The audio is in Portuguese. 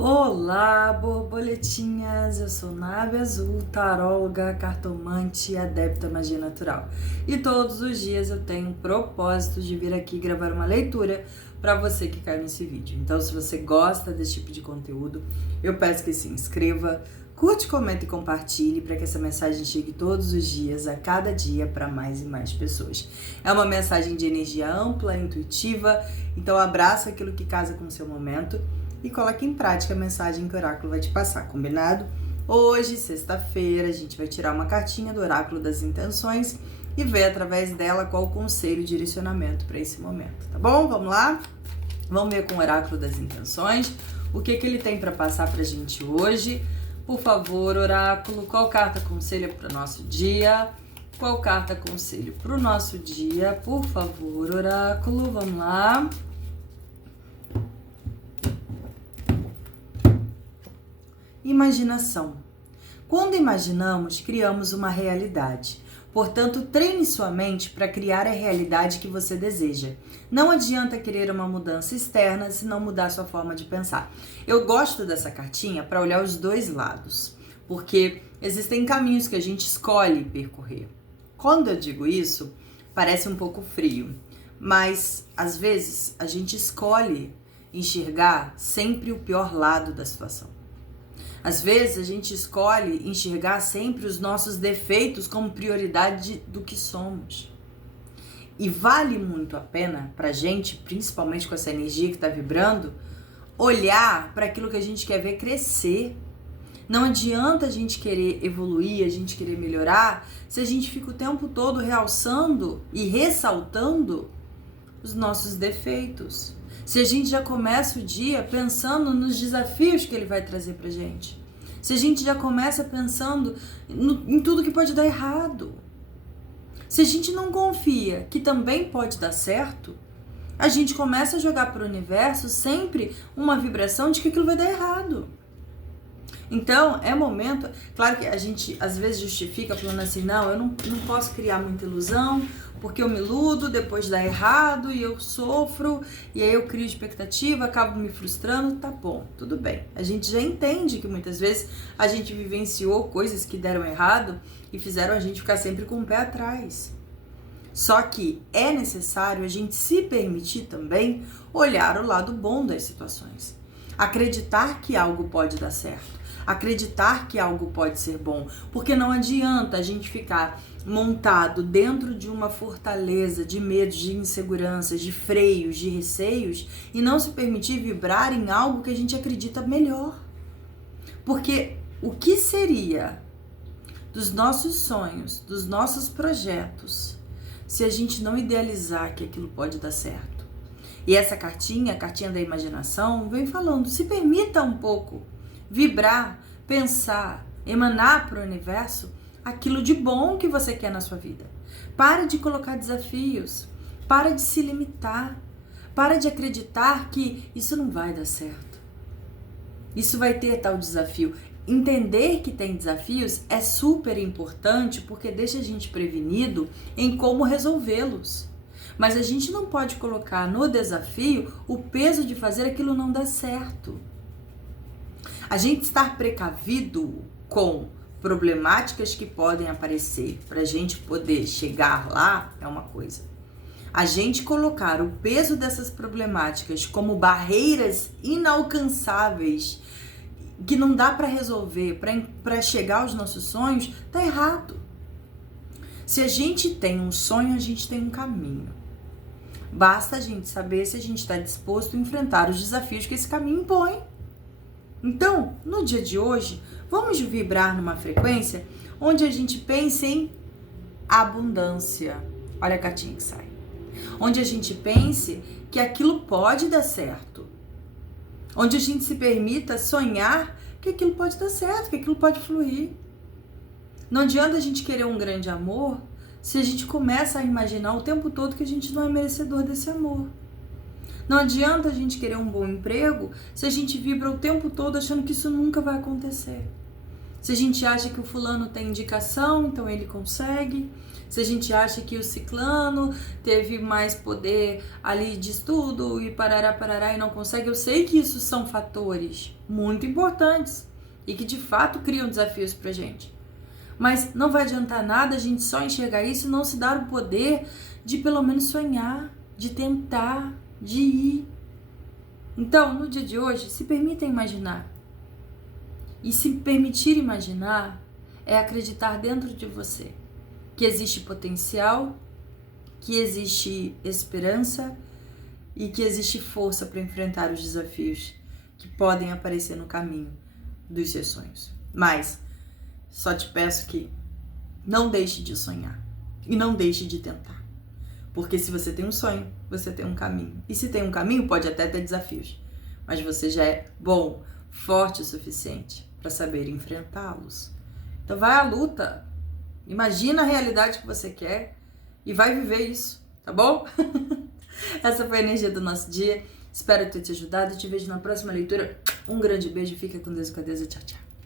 Olá, borboletinhas! Eu sou Nave Azul, taróloga, cartomante e adepta à magia natural. E todos os dias eu tenho um propósito de vir aqui gravar uma leitura para você que cai nesse vídeo. Então, se você gosta desse tipo de conteúdo, eu peço que se inscreva, curte, comenta e compartilhe para que essa mensagem chegue todos os dias, a cada dia, para mais e mais pessoas. É uma mensagem de energia ampla, intuitiva, então abraça aquilo que casa com o seu momento e coloque em prática a mensagem que o oráculo vai te passar, combinado? Hoje, sexta-feira, a gente vai tirar uma cartinha do oráculo das intenções e ver através dela qual o conselho e direcionamento para esse momento, tá bom? Vamos lá? Vamos ver com o oráculo das intenções o que ele tem para passar pra gente hoje. Por favor, oráculo, qual carta conselho para o nosso dia? Qual carta conselho para o nosso dia? Por favor, oráculo, vamos lá. Imaginação. Quando imaginamos, criamos uma realidade. Portanto, treine sua mente para criar a realidade que você deseja. Não adianta querer uma mudança externa se não mudar sua forma de pensar. Eu gosto dessa cartinha para olhar os dois lados, porque existem caminhos que a gente escolhe percorrer. Quando eu digo isso, parece um pouco frio, mas às vezes a gente escolhe enxergar sempre o pior lado da situação. Às vezes a gente escolhe enxergar sempre os nossos defeitos como prioridade do que somos. E vale muito a pena pra gente, principalmente com essa energia que tá vibrando, olhar para aquilo que a gente quer ver crescer. Não adianta a gente querer evoluir, a gente querer melhorar, se a gente fica o tempo todo realçando e ressaltando os nossos defeitos. Se a gente já começa o dia pensando nos desafios que ele vai trazer pra gente. Se a gente já começa pensando em tudo que pode dar errado. Se a gente não confia que também pode dar certo, a gente começa a jogar pro universo sempre uma vibração de que aquilo vai dar errado. Então, é momento, claro que a gente às vezes justifica falando assim, não, eu não posso criar muita ilusão, porque eu me iludo, depois dá errado e eu sofro, e aí eu crio expectativa, acabo me frustrando, tá bom, tudo bem. A gente já entende que muitas vezes a gente vivenciou coisas que deram errado e fizeram a gente ficar sempre com o pé atrás. Só que é necessário a gente se permitir também olhar o lado bom das situações. Acreditar que algo pode dar certo. Acreditar que algo pode ser bom, porque não adianta a gente ficar montado dentro de uma fortaleza de medos, de inseguranças, de freios, de receios e não se permitir vibrar em algo que a gente acredita melhor. Porque o que seria dos nossos sonhos, dos nossos projetos, se a gente não idealizar que aquilo pode dar certo? E essa cartinha, a cartinha da imaginação, vem falando, se permita um pouco vibrar, pensar, emanar para o universo aquilo de bom que você quer na sua vida. Para de colocar desafios, para de se limitar, para de acreditar que isso não vai dar certo. Isso vai ter tal desafio. Entender que tem desafios é super importante porque deixa a gente prevenido em como resolvê-los. Mas a gente não pode colocar no desafio o peso de fazer aquilo não dar certo. A gente estar precavido com problemáticas que podem aparecer para a gente poder chegar lá é uma coisa. A gente colocar o peso dessas problemáticas como barreiras inalcançáveis que não dá para resolver, para chegar aos nossos sonhos, tá errado. Se a gente tem um sonho, a gente tem um caminho. Basta a gente saber se a gente está disposto a enfrentar os desafios que esse caminho impõe. Então, no dia de hoje, vamos vibrar numa frequência onde a gente pense em abundância. Olha a cartinha que sai. Onde a gente pense que aquilo pode dar certo. Onde a gente se permita sonhar que aquilo pode dar certo, que aquilo pode fluir. Não adianta a gente querer um grande amor se a gente começa a imaginar o tempo todo que a gente não é merecedor desse amor. Não adianta a gente querer um bom emprego se a gente vibra o tempo todo achando que isso nunca vai acontecer. Se a gente acha que o fulano tem indicação, então ele consegue. Se a gente acha que o ciclano teve mais poder ali de estudo e parará e não consegue, eu sei que isso são fatores muito importantes e que de fato criam desafios pra gente. Mas não vai adiantar nada a gente só enxergar isso e não se dar o poder de pelo menos sonhar, de tentar, de ir. Então, no dia de hoje, se permita imaginar. E se permitir imaginar é acreditar dentro de você que existe potencial, que existe esperança e que existe força para enfrentar os desafios que podem aparecer no caminho dos seus sonhos. Mas só te peço que não deixe de sonhar e não deixe de tentar. Porque se você tem um sonho, você tem um caminho. E se tem um caminho, pode até ter desafios. Mas você já é bom, forte o suficiente para saber enfrentá-los. Então vai à luta. Imagina a realidade que você quer e vai viver isso, tá bom? Essa foi a energia do nosso dia. Espero ter te ajudado. Te vejo na próxima leitura. Um grande beijo. Fica com Deus e com a Deus. Tchau, tchau.